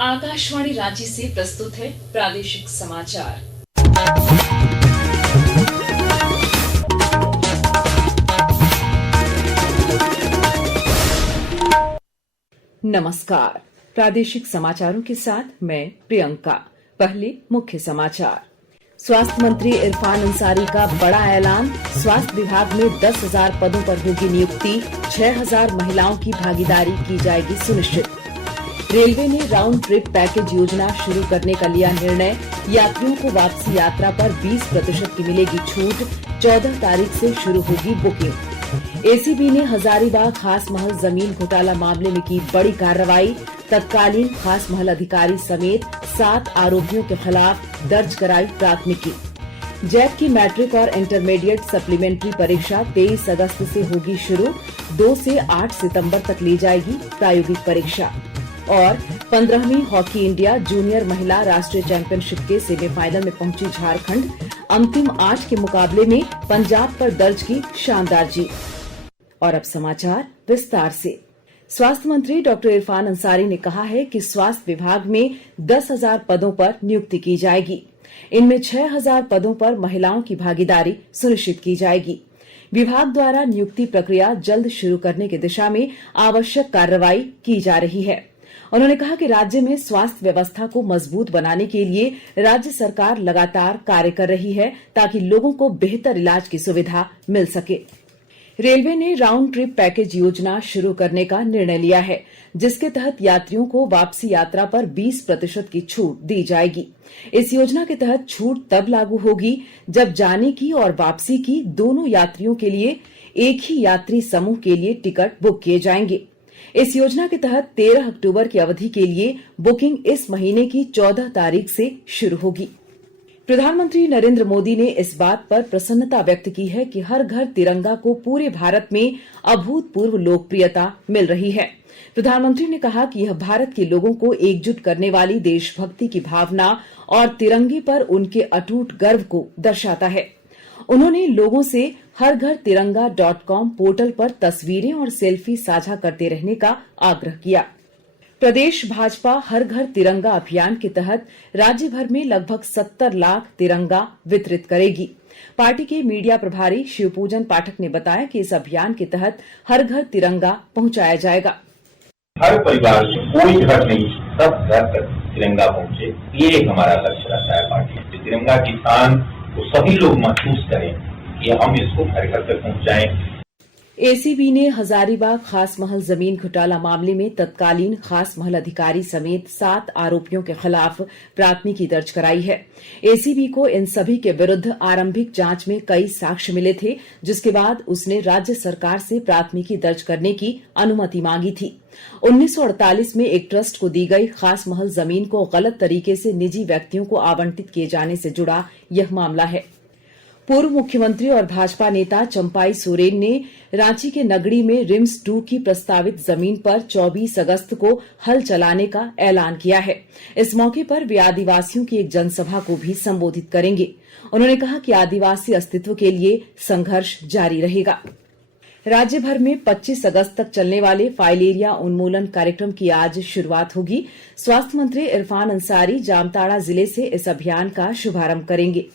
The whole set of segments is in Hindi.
आकाशवाणी रांची से प्रस्तुत है प्रादेशिक समाचार। नमस्कार, प्रादेशिक समाचारों के साथ मैं प्रियंका। पहले मुख्य समाचार। स्वास्थ्य मंत्री इरफान अंसारी का बड़ा ऐलान। स्वास्थ्य विभाग में 10,000 पदों पर होगी नियुक्ति। 6,000 महिलाओं की भागीदारी की जाएगी सुनिश्चित। रेलवे ने राउंड ट्रिप पैकेज योजना शुरू करने का लिया निर्णय। यात्रियों को वापसी यात्रा पर 20% की मिलेगी छूट। 14 तारीख से शुरू होगी बुकिंग। एसीबी ने हजारीबाग खास महल जमीन घोटाला मामले में की बड़ी कार्रवाई। तत्कालीन खास महल अधिकारी समेत 7 आरोपियों के खिलाफ दर्ज कराई प्राथमिकी। जैक की मैट्रिक और इंटरमीडिएट सप्लीमेंट्री परीक्षा 23 अगस्त से होगी शुरू। 2 से 8 सितंबर तक ली जाएगी प्रायोगिक परीक्षा। और 15वीं हॉकी इंडिया जूनियर महिला राष्ट्रीय चैंपियनशिप के सेमीफाइनल में पहुंची झारखंड। अंतिम 8 के मुकाबले में पंजाब पर दर्ज की शानदार जीत। और अब समाचार विस्तार से। स्वास्थ्य मंत्री डॉक्टर इरफान अंसारी ने कहा है कि स्वास्थ्य विभाग में 10,000 पदों पर नियुक्ति की जाएगी। इनमें 6,000 पदों पर महिलाओं की भागीदारी सुनिश्चित की जाएगी। विभाग द्वारा नियुक्ति प्रक्रिया जल्द शुरू करने की दिशा में आवश्यक कार्रवाई की जा रही है। उन्होंने कहा कि राज्य में स्वास्थ्य व्यवस्था को मजबूत बनाने के लिए राज्य सरकार लगातार कार्य कर रही है ताकि लोगों को बेहतर इलाज की सुविधा मिल सके। रेलवे ने राउंड ट्रिप पैकेज योजना शुरू करने का निर्णय लिया है, जिसके तहत यात्रियों को वापसी यात्रा पर 20% की छूट दी जाएगी। इस योजना के तहत छूट तब लागू होगी जब जाने की और वापसी की दोनों यात्रियों के लिए एक ही यात्री समूह के लिए टिकट बुक किए जाएंगे। इस योजना के तहत 13 अक्टूबर की अवधि के लिए बुकिंग इस महीने की 14 तारीख से शुरू होगी। प्रधानमंत्री नरेंद्र मोदी ने इस बात पर प्रसन्नता व्यक्त की है कि हर घर तिरंगा को पूरे भारत में अभूतपूर्व लोकप्रियता मिल रही है। प्रधानमंत्री ने कहा कि यह भारत के लोगों को एकजुट करने वाली देशभक्ति की भावना और तिरंगे पर उनके अटूट गर्व को दर्शाता है। उन्होंने लोगों से हरघरतिरंगा.com पोर्टल पर तस्वीरें और सेल्फी साझा करते रहने का आग्रह किया। प्रदेश भाजपा हर घर तिरंगा अभियान के तहत राज्य भर में लगभग 70 लाख तिरंगा वितरित करेगी। पार्टी के मीडिया प्रभारी शिवपूजन पाठक ने बताया कि इस अभियान के तहत हर घर तिरंगा पहुंचाया जाएगा। हर परिवार में कोई घर नहीं, सब घर तक तिरंगा पहुंचे, ये एक हमारा लक्ष्य रहता है पार्टी। तिरंगा की शान तो सभी लोग महसूस करें कि हम इसको घर घर तक पहुंचाएं। एसीबी ने हजारीबाग खास महल जमीन घोटाला मामले में तत्कालीन खास महल अधिकारी समेत 7 आरोपियों के खिलाफ प्राथमिकी दर्ज कराई है। एसीबी को इन सभी के विरुद्ध आरंभिक जांच में कई साक्ष्य मिले थे, जिसके बाद उसने राज्य सरकार से प्राथमिकी दर्ज करने की अनुमति मांगी थी। 1948 में एक ट्रस्ट को दी गई खास महल जमीन को गलत तरीके से निजी व्यक्तियों को आवंटित किए जाने से जुड़ा यह मामला है। पूर्व मुख्यमंत्री और भाजपा नेता चंपाई सोरेन ने रांची के नगड़ी में रिम्स 2 की प्रस्तावित जमीन पर 24 अगस्त को हल चलाने का ऐलान किया है। इस मौके पर वे आदिवासियों की एक जनसभा को भी संबोधित करेंगे। उन्होंने कहा कि आदिवासी अस्तित्व के लिए संघर्ष जारी रहेगा। राज्य भर में 25 अगस्त तक चलने वाले फाइलेरिया उन्मूलन कार्यक्रम की आज शुरुआत होगी। स्वास्थ्य मंत्री इरफान अंसारी जामताड़ा जिले से इस अभियान का शुभारंभ करेंगे।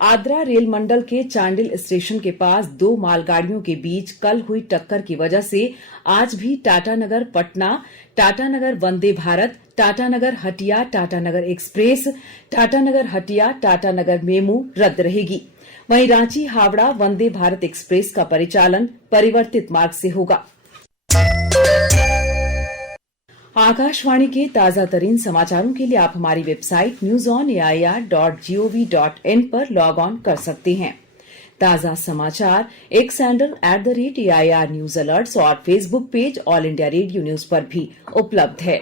आद्रा रेल मंडल के चांडिल स्टेशन के पास 2 मालगाड़ियों के बीच कल हुई टक्कर की वजह से आज भी टाटानगर पटना, टाटानगर वंदे भारत, टाटानगर हटिया, टाटानगर एक्सप्रेस, टाटानगर हटिया, टाटानगर मेमू रद्द रहेगी। वहीं रांची हावड़ा वंदे भारत एक्सप्रेस का परिचालन परिवर्तित मार्ग से होगा। आकाशवाणी के ताजा तरीन समाचारों के लिए आप हमारी वेबसाइट newsonair.gov.in पर लॉग ऑन कर सकते हैं। ताजा समाचार X handle @AIR news alerts और Facebook page All India Radio News पर भी उपलब्ध है।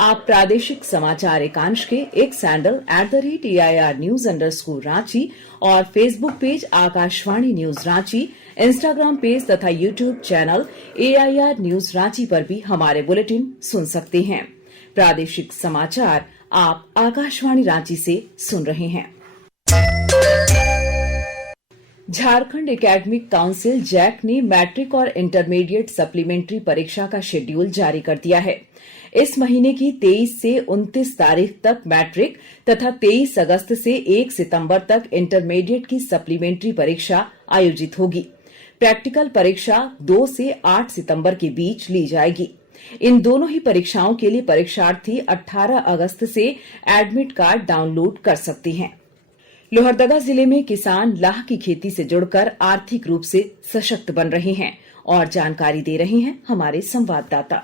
आप प्रादेशिक समाचार एकांश के X handle @AIR news _Ranchi और Facebook page Akashvani news Ranchi, Instagram page तथा YouTube channel AIR news Ranchi पर भी हमारे बुलेटिन सुन सकते हैं। प्रादेशिक समाचार आप आकाशवाणी रांची से सुन रहे हैं। झारखंड एकेडमिक काउंसिल जैक ने मैट्रिक और इंटरमीडिएट सप्लीमेंट्री परीक्षा का शेड्यूल जारी कर दिया है। इस महीने की 23 से 29 तारीख तक मैट्रिक तथा 23 अगस्त से 1 सितंबर तक इंटरमीडिएट की सप्लीमेंट्री परीक्षा आयोजित होगी। प्रैक्टिकल परीक्षा 2 से 8 सितंबर के बीच ली जाएगी। इन दोनों ही परीक्षाओं के लिए परीक्षार्थी 18 अगस्त से एडमिट कार्ड डाउनलोड कर सकते हैं। लोहरदगा जिले में किसान लाह की खेती से जुड़कर आर्थिक रूप से सशक्त बन रहे हैं और जानकारी दे रहे हैं हमारे संवाददाता।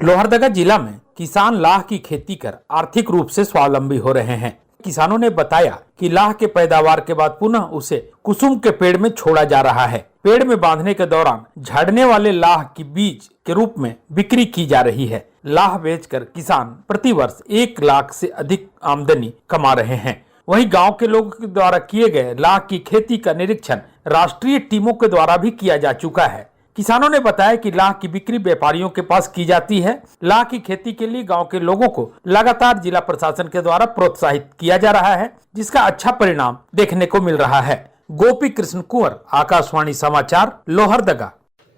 लोहरदगा जिला में किसान लाह की खेती कर आर्थिक रूप से स्वावलंबी हो रहे हैं। किसानों ने बताया कि लाह के पैदावार के बाद पुनः उसे कुसुम के पेड़ में छोड़ा जा रहा है। पेड़ में बांधने के दौरान झड़ने वाले लाह की बीज के रूप में बिक्री की जा रही है। लाह बेचकर किसान प्रतिवर्ष 1 लाख से अधिक आमदनी कमा रहे हैं। वहीं गांव के लोगों के द्वारा किए गए लाह की खेती का निरीक्षण राष्ट्रीय टीमों के द्वारा भी किया जा चुका है। किसानों ने बताया कि लाह की बिक्री व्यापारियों के पास की जाती है। लाह की खेती के लिए गांव के लोगों को लगातार जिला प्रशासन के द्वारा प्रोत्साहित किया जा रहा है, जिसका अच्छा परिणाम देखने को मिल रहा है। गोपी कृष्ण कुंवर, आकाशवाणी समाचार, लोहरदगा।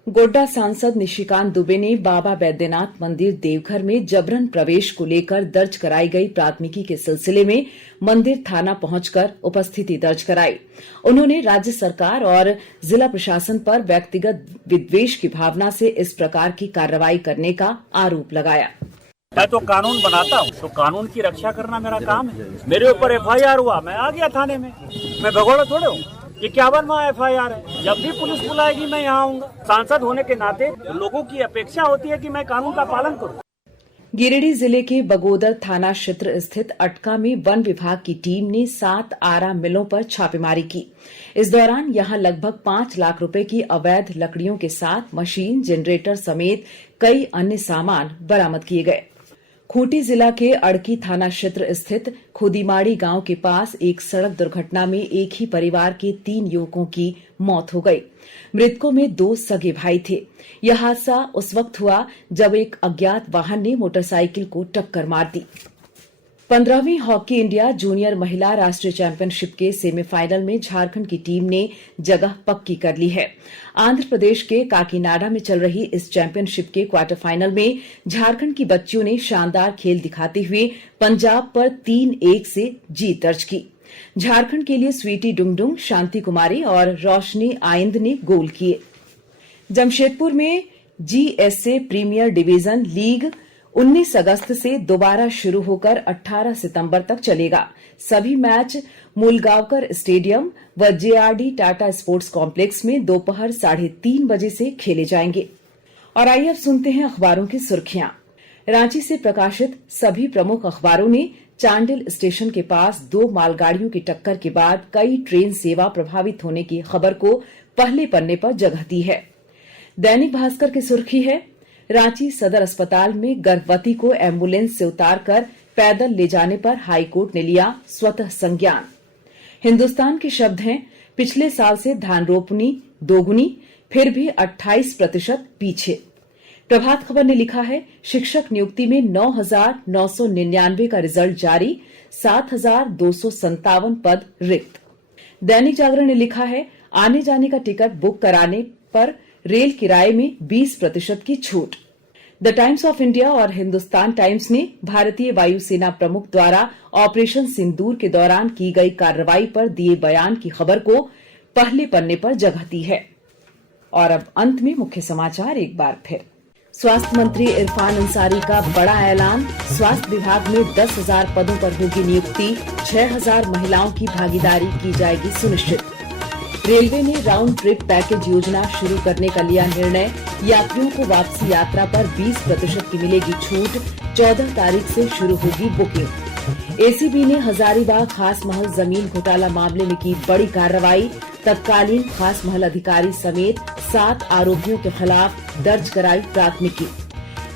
गोड्डा सांसद निशिकांत दुबे ने बाबा बैद्यनाथ मंदिर देवघर में जबरन प्रवेश को लेकर दर्ज कराई गई प्राथमिकी के सिलसिले में मंदिर थाना पहुंचकर उपस्थिति दर्ज कराई। उन्होंने राज्य सरकार और जिला प्रशासन पर व्यक्तिगत विद्वेष की भावना से इस प्रकार की कार्रवाई करने का आरोप लगाया। मैं तो कानून बनाता हूँ, तो कानून की रक्षा करना मेरा काम है। मेरे ऊपर FIR हुआ, मैं आ गया थाने में। मैं भगोड़ा थोड़े हूँ। 51वां FIR है। जब भी पुलिस बुलाएगी मैं यहाँ आऊंगा। सांसद होने के नाते लोगों की अपेक्षा होती है कि मैं कानून का पालन करूँ। गिरिडीह जिले के बगोदर थाना क्षेत्र स्थित अटका में वन विभाग की टीम ने 7 आरा मिलों पर छापेमारी की। इस दौरान यहां लगभग 5 लाख रुपए की अवैध लकड़ियों के साथ मशीन, जनरेटर समेत कई अन्य सामान बरामद किए गए। खूंटी जिला के अड़की थाना क्षेत्र स्थित खुदीमाड़ी गांव के पास एक सड़क दुर्घटना में एक ही परिवार के 3 युवकों की मौत हो गई। मृतकों में 2 सगे भाई थे। यह हादसा उस वक्त हुआ जब एक अज्ञात वाहन ने मोटरसाइकिल को टक्कर मार दी। 15वीं हॉकी इंडिया जूनियर महिला राष्ट्रीय चैंपियनशिप के सेमीफाइनल में झारखंड की टीम ने जगह पक्की कर ली है। आंध्र प्रदेश के काकीनाडा में चल रही इस चैंपियनशिप के क्वार्टर फाइनल में झारखंड की बच्चियों ने शानदार खेल दिखाते हुए पंजाब पर 3-1 से जीत दर्ज की। झारखंड के लिए स्वीटी डुंगडुंग, शांति कुमारी और रोशनी आइंद ने गोल किए। जमशेदपुर में GSA प्रीमियर डिवीजन लीग 19 अगस्त से दोबारा शुरू होकर 18 सितंबर तक चलेगा। सभी मैच मूलगांवकर स्टेडियम व JRD टाटा स्पोर्ट्स कॉम्प्लेक्स में दोपहर 3:30 बजे से खेले जाएंगे। और आइए अब सुनते हैं अखबारों की सुर्खियां। रांची से प्रकाशित सभी प्रमुख अखबारों ने चांडिल स्टेशन के पास 2 मालगाड़ियों की टक्कर के बाद कई ट्रेन सेवा प्रभावित होने की खबर को पहले पन्ने पर जगह दी है। दैनिक भास्कर की सुर्खी है, रांची सदर अस्पताल में गर्भवती को एम्बुलेंस से उतारकर पैदल ले जाने पर हाईकोर्ट ने लिया स्वतः संज्ञान। हिंदुस्तान के शब्द हैं, पिछले साल से धान रोपनी दोगुनी, फिर भी 28% पीछे। प्रभात खबर ने लिखा है, शिक्षक नियुक्ति में 9,999 का रिजल्ट जारी, 7,257 पद रिक्त। दैनिक जागरण ने लिखा है, आने जाने का टिकट बुक कराने पर रेल किराए में 20% की छूट। द टाइम्स ऑफ इंडिया और हिंदुस्तान टाइम्स ने भारतीय वायुसेना प्रमुख द्वारा ऑपरेशन सिंदूर के दौरान की गई कार्रवाई पर दिए बयान की खबर को पहले पन्ने पर जगह दी है। और अब अंत में मुख्य समाचार एक बार फिर। स्वास्थ्य मंत्री इरफान अंसारी का बड़ा ऐलान, स्वास्थ्य विभाग में 10,000 पदों पर होगी नियुक्ति, 6,000 महिलाओं की भागीदारी की जाएगी सुनिश्चित। रेलवे ने राउंड ट्रिप पैकेज योजना शुरू करने का लिया निर्णय, यात्रियों को वापसी यात्रा पर 20% की मिलेगी छूट, 14 तारीख से शुरू होगी बुकिंग। एसीबी ने हजारीबाग खास महल जमीन घोटाला मामले में की बड़ी कार्रवाई, तत्कालीन खास महल अधिकारी समेत 7 आरोपियों के खिलाफ दर्ज कराई प्राथमिकी।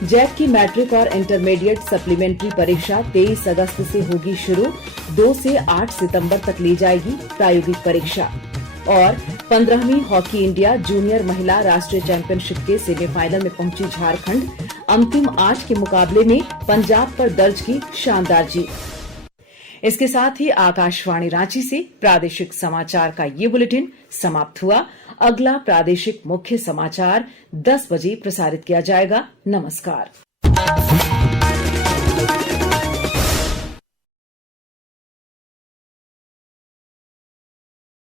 जैक की मैट्रिक और इंटरमीडिएट सप्लीमेंट्री परीक्षा 23 अगस्त से होगी शुरू, 2 से 8 सितंबर तक ली जाएगी प्रायोगिक परीक्षा। और 15वीं हॉकी इंडिया जूनियर महिला राष्ट्रीय चैंपियनशिप के सेमीफाइनल में पहुंची झारखंड, अंतिम 8 के मुकाबले में पंजाब पर दर्ज की शानदार जीत। इसके साथ ही आकाशवाणी रांची से प्रादेशिक समाचार का ये बुलेटिन समाप्त हुआ। अगला प्रादेशिक मुख्य समाचार 10 बजे प्रसारित किया जाएगा। नमस्कार।